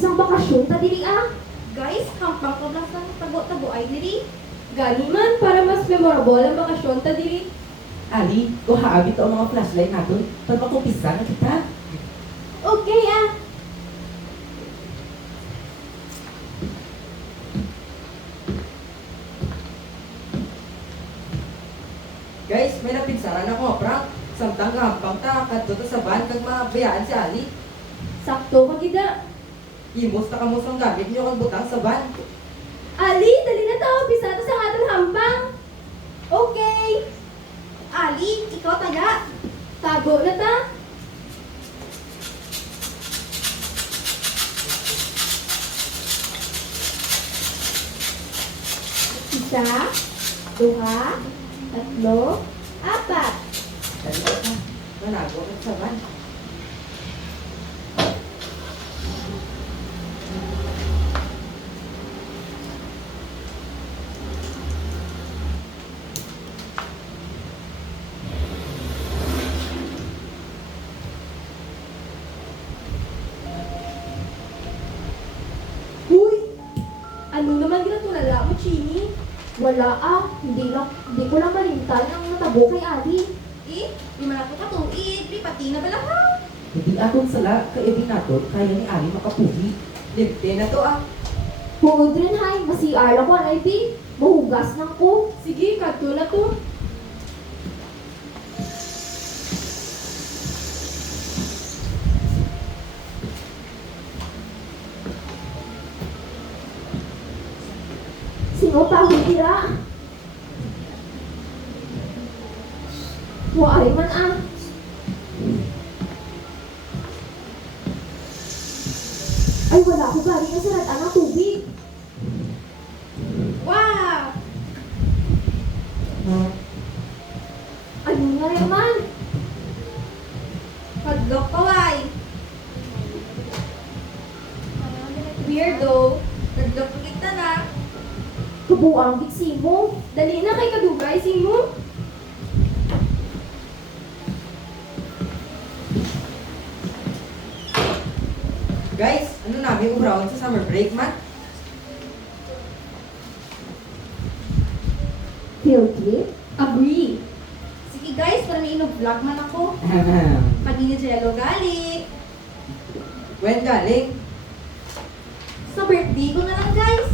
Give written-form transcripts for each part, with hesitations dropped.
isang bakasyon ta diri ah. Guys, hampang kablas ng tabo-tabo ay diri. Gani man para mas memorable ang bakasyon ta diri. Ali, kuhaabit ang mga flashlight natin para makupisa na kita. Okay ah. Guys, may napinsaran ako, prank. Samtang gampang ta, kadto ta sa van, kag mabayaan si Ali. Sakto magida. Imos ta kamos ang gamit niyo kag butang sa van. Ali, dali na to. Bisado sa aton hampang. Okay. Ali, ikaw taga. Tago na ta. Isa, duha, tatlo, apat. Dali ka, manago ka sa van. Huy! Ano naman ginatulala mo, Chini? Wala ah. Hindi ko lang malimtan ang natabo kay Ali. Eh, di man ako katuig. Di pati na bala ha. Hindi atong sala, kaibig nato, kaya ni Ali makapuhi. Lipte na to ah. Huwag rin hay. Masiar ako, Ivy. Mahugas lang ko. Sige, kadto na to. Sino pa tira? Wari man ah. Ay, wala ko galing na sarad ang tubig. Wow! Ano nga rin man? Padlock kaway. Weirdo. Padlock kita na. Kabuang biksi mo. Dali na kay kadugay mo. Guys, ano namin umraon sa summer break man? Field trip? Agree. Sige guys, para may vlog man ako. Pati ni Jello gali. When galing? Sa birthday ko na lang guys.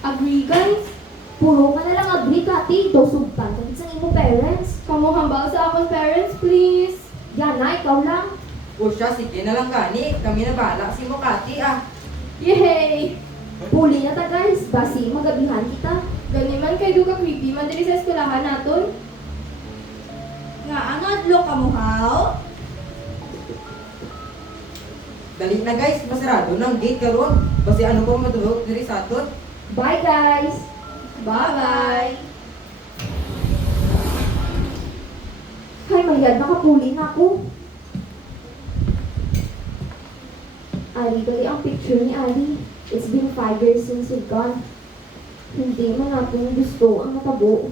Agree, guys. Puro ka na lang agree, Kati. Ito, sugtan. Kagit sa imo parents. Kamu hambal sa akong parents, please. Yan na, ikaw lang. O siya, sige na lang gani. Kami na bahala si Mokati ah. Yay! Puli na ta, guys. Basi, magabihan kita. Ganiman kay Duka creepy. Madali sa eskulahan naton. Nga, ano adlo ka mo haw? Dali na guys, masarado ng gate karon. Kasi ano pong madulog diri sa aton? Bye, guys. Bye-bye! Hay, mayad. Nakapuli na ako. Ali, dali ang picture ni Ali. It's been 5 years since you've gone. Hindi man natin gusto ang natabo.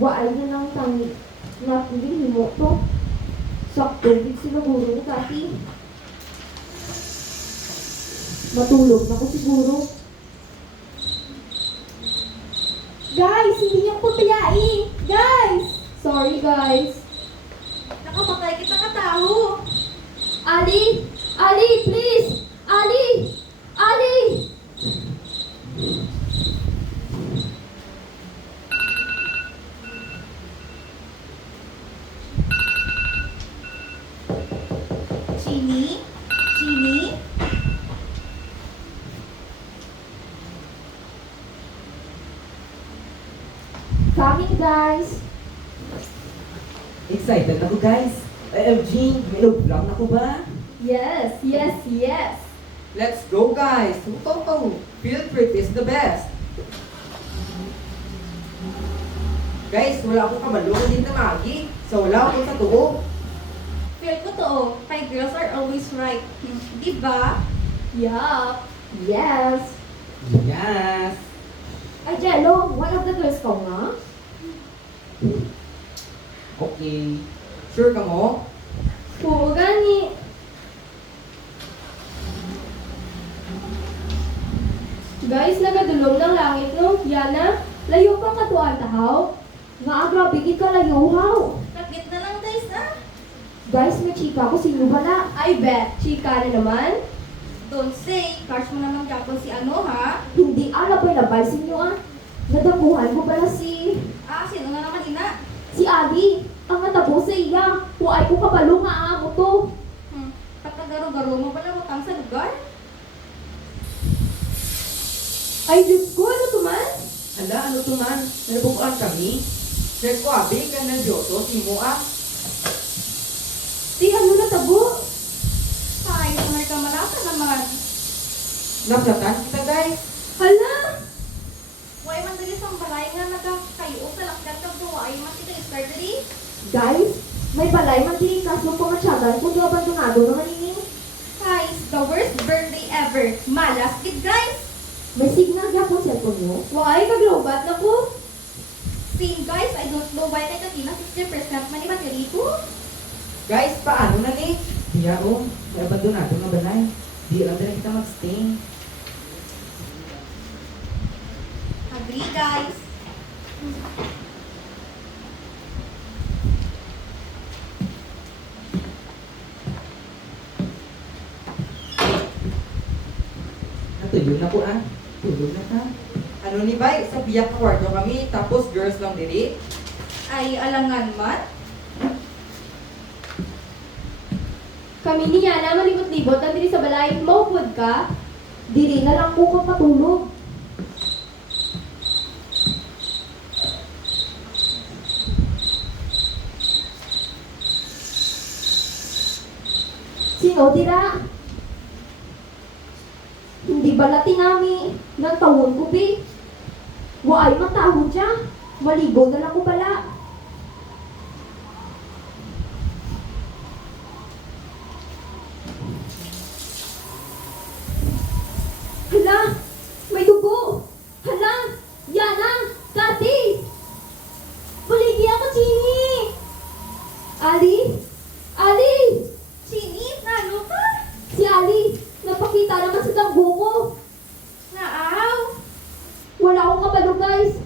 Waay na lang tangi. Natin din mo to. Sakto, din sinuguro ni Kati. Matulog na ko siguro. Guys, hindi niyo ko tiyain. Guys! Sorry, guys. Nakapatay kita katao. Ali! Ali, please! Ali! Ali! Chini? Chini? Coming, guys! Excited ako guys. OMG, may vlog na ko ba? Yes, yes, yes! Let's go guys! Wow! Field trip is the best! Guys, wala akong kabalo din na magi. So wala akong sa tuo. Feel ko to, kay girls are always right. Di ba? Yup! Yes! Yes! Ay, Jello, one of the girls ko nga? Okay. Sure ka mo? Oo, gani. kuan tahaw. Nga grabe gid ka layuhaw. Nagkit na lang guys ah. Guys, may chika ko sino bala. I bet, chika na naman. Don't say, crush mo naman kapon si ano ha? Hindi labay sa inyo ah. Nadabuhan ko pala si Sino na naman ina? si Ali. Ang natabo sa iya. Huwag ko kabalo nga amo to. Patagaro-garo mo pala utang sa lugar? Ay, Diyos ko, ano to man? Hala, ano to man? Nabukuan kami? Sir ko, abi, ka nervyoso, si mo ah. Si ano natabo? Ay, sumay ka malasa naman. Naplatan kita, guys. Hala! Huwag man dali sa balay nga nagkakayo sa lakdan ka to. Ay, man kita start dali. Guys, may balay man din kaso pamatsagan kung di abandonado naman ini. Guys, the worst birthday ever. Malas kid guys. May signal niya po cellphone mo. Why, kaglobat na po. Same guys, I don't know why kay katina 60% man ni battery ko. Guys, paano na ni? Iya, oh. May abandonado nga balay. Di lang din kita mag-stay. Agree guys. Natulog na po ah. Tulog na ka. Ano ni Bay? Sa biyak na kwarto kami, tapos girls lang diri. Ay, alangan man. Kami niya na malibot-libot na diri sa balay. Maupod ka? Diri na lang po kang matulog. Sino dira? Hindi bala tinami ng tawon ko, be. Waay matahon siya. Maligo na lang ko pala. Hala! May dugo! Hala! Yana! Kati! Buligi ako, Chini! Ali? Ali! Chini, nalo ka? Si Ali! Napakita naman sa tanggo ko! Naaw. Wala akong kabalo, guys!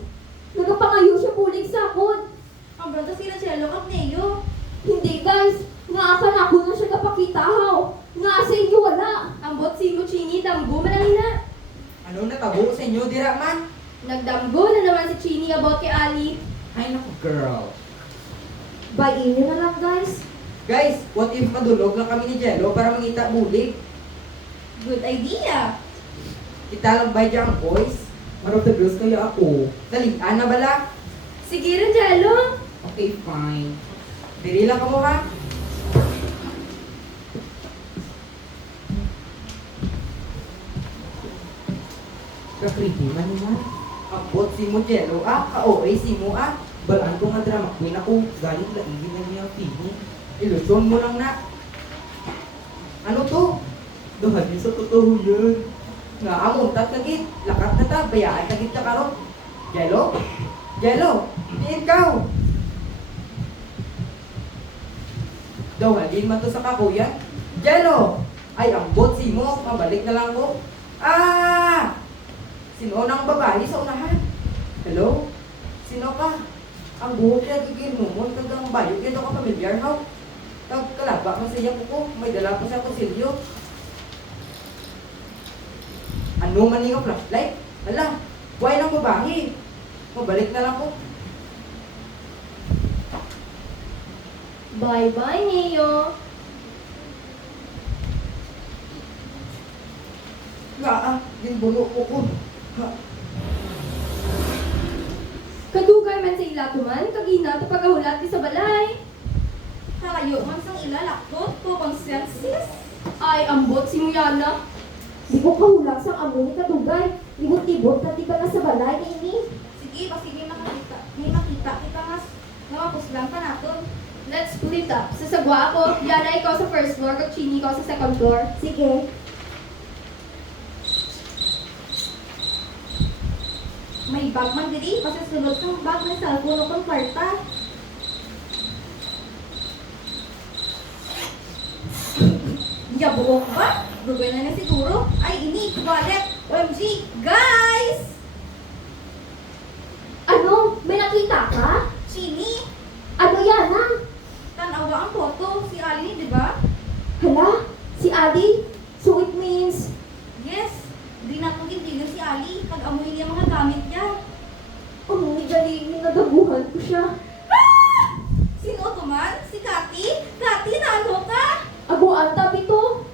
Nagapangayo siya pulig sa akon! Ang brother sila cello kap neyo. Hindi, guys! Nga akan ako na siya kapakita, haw! Nga sa inyo wala! Ambot sino Chini, damgo man lang ina. Ano natabo sa inyo, dira man? Nagdamgo na naman si Chini about kay Ali. Ay naku, girl. Bayin niyo na lang, guys! Guys, what if madulog lang kami ni Jello para mangita bulig? Good idea. Kita lang ba dyan, boys? One of the girls kaya ako. Dalian na bala? Sige rin, Jello. Okay, fine. Diri lang ka mo ha? Ka-creepy man naman. Abot si mo Jello ka-OA si mo Balaan ko nga drama queen ako. Galit laigin na niya ang TV. Ilusyon mo lang na. Ano to? Duhagin sa totoo yan. Nga amuntat na git. Lakat na ta. Bayaan na git ka karon. Jello? Jello? Ikaw? Duhagin man to sa kakuyan. Jello! Ay, ambot si mo. Mabalik na lang ko. Sino nang babae sa unahan? Hello? Sino ka? Ang buhok niya gigil mo mo. Kagang bayo kaya ka pamilyar how? Kag kalaba mo sa iya ko. May dala pa sa kusilyo. Ano man yung flashlight? Hala, buhay ng babae. Mabalik na lang ko. Bye-bye, Neo! Ginbulo ko ko. Kadugay man sa ila tuman, kagina to pagahulat di sa balay. Kalayo man sang ilalakot ko consensus. Ay, ambot si Muyana. Di ko kahulang sang amo ni kadugay. Libot-libot na di ka na sa balay ni ini. Sige, basi may makita kita nga napuslan pa naton. Let's split up. Sasagwa ako. Yana, ikaw sa first floor, kag Chini, ikaw sa second floor. Sige. May bag man diri, kasi sulod kang bag may cellphone kong kwarta. Yabuok ba? Gugay na siguro. Ay, ini, wallet. OMG, guys! Ano? Adi? So it means, Yes, di na itong gintilyo si Ali. Pag-amoy niya mga gamit niya. ang galing, nadabuhan ko siya. Sino to man? Si Kati? Kati, naano ka? Ago anta bito.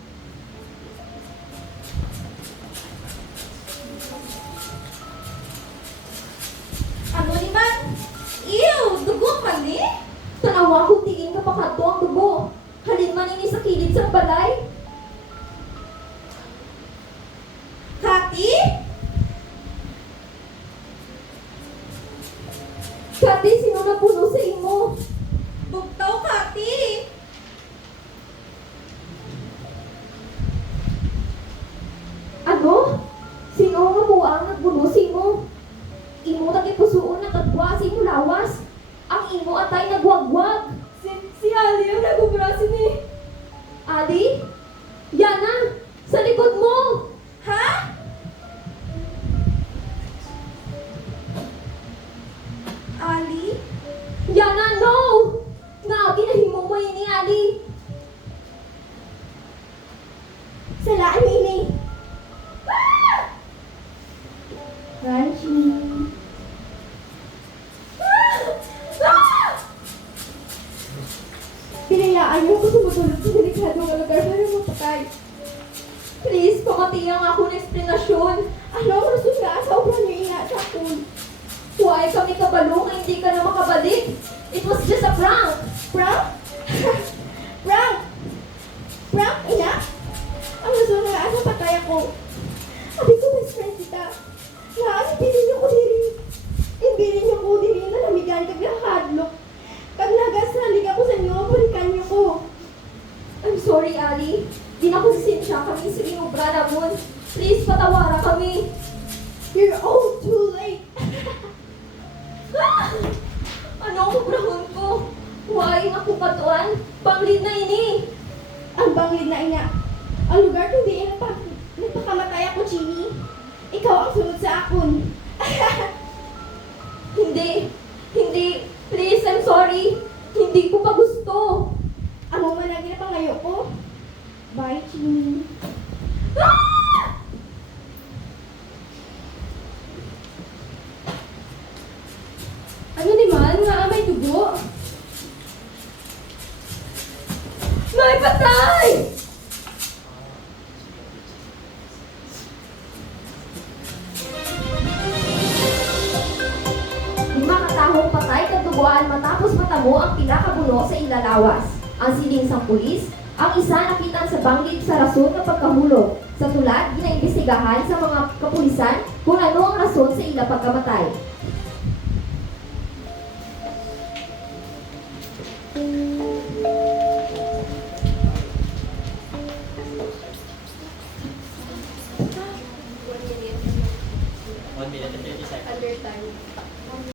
Ano ni man? Ew, dugo man ni? Tanawa ko tingin ka pa kanto ang dugo. Halin man ini sa kilid sa balay. Kati? Kati, sino napuno sa imo? Bugtaw, Kati! Ano? Sino nga mo ang nagbuno sa imo? Imo nagipusuon na kagwa sa imo lawas. Ang imo atay nagwagwag. Si Ali ang nagubra ni. Ali? Yana! Sa likod mo! Ha? Ali? Yana, no! Nga, ginahimo mo ini, Ali. Salaan mo ini. Ah! Crunchy. Ah! Ah! Pinayaan niyo ko tumutulog sa delikadong lugar para mapatay. Please, pakatiyang ako ng eksplanasyon. Ano ang rason nga sa obra niyo ina sa akin? Why kami kabalo nga hindi ka na makabalik? It was just a prank. Prank? Prank? Prank, ina? Ang rason nga asa patay ako. Sabi ko, best friend kita. Nga, ibilin niyo ko diri. Ibilin niyo ko diri na namigan kag nakahadlok. Kag nagasalik ako sa inyo, balikan niyo ko. I'm sorry, Ali. Di na ko sisensya kami sa inyong obra namon. Please, patawara kami. You're all too late. Ah! Ano ang obrahon ko? Huwain ako katuan. Banglid na ini. Ang banglid na ina. Ang lugar kung di nagpakamatay ako, Chini. Ikaw ang sunod sa akon. Hindi. Hindi. Please, I'm sorry. Hindi ko pa gusto. Amo man lagi na pangayo ko. Bye, Chini. Ah! Ano di man? Nga may dugo. May patay! Lima katahong patay kaduguan matapos matamo ang pila ka buno sa ilalawas. Ang siling sang pulis, ang isa nakitan sa banggit sa rason ng pagkahulog. Sa tulad, ginaimbestigahan sa mga kapulisan kung ano ang rason sa ila pagkamatay.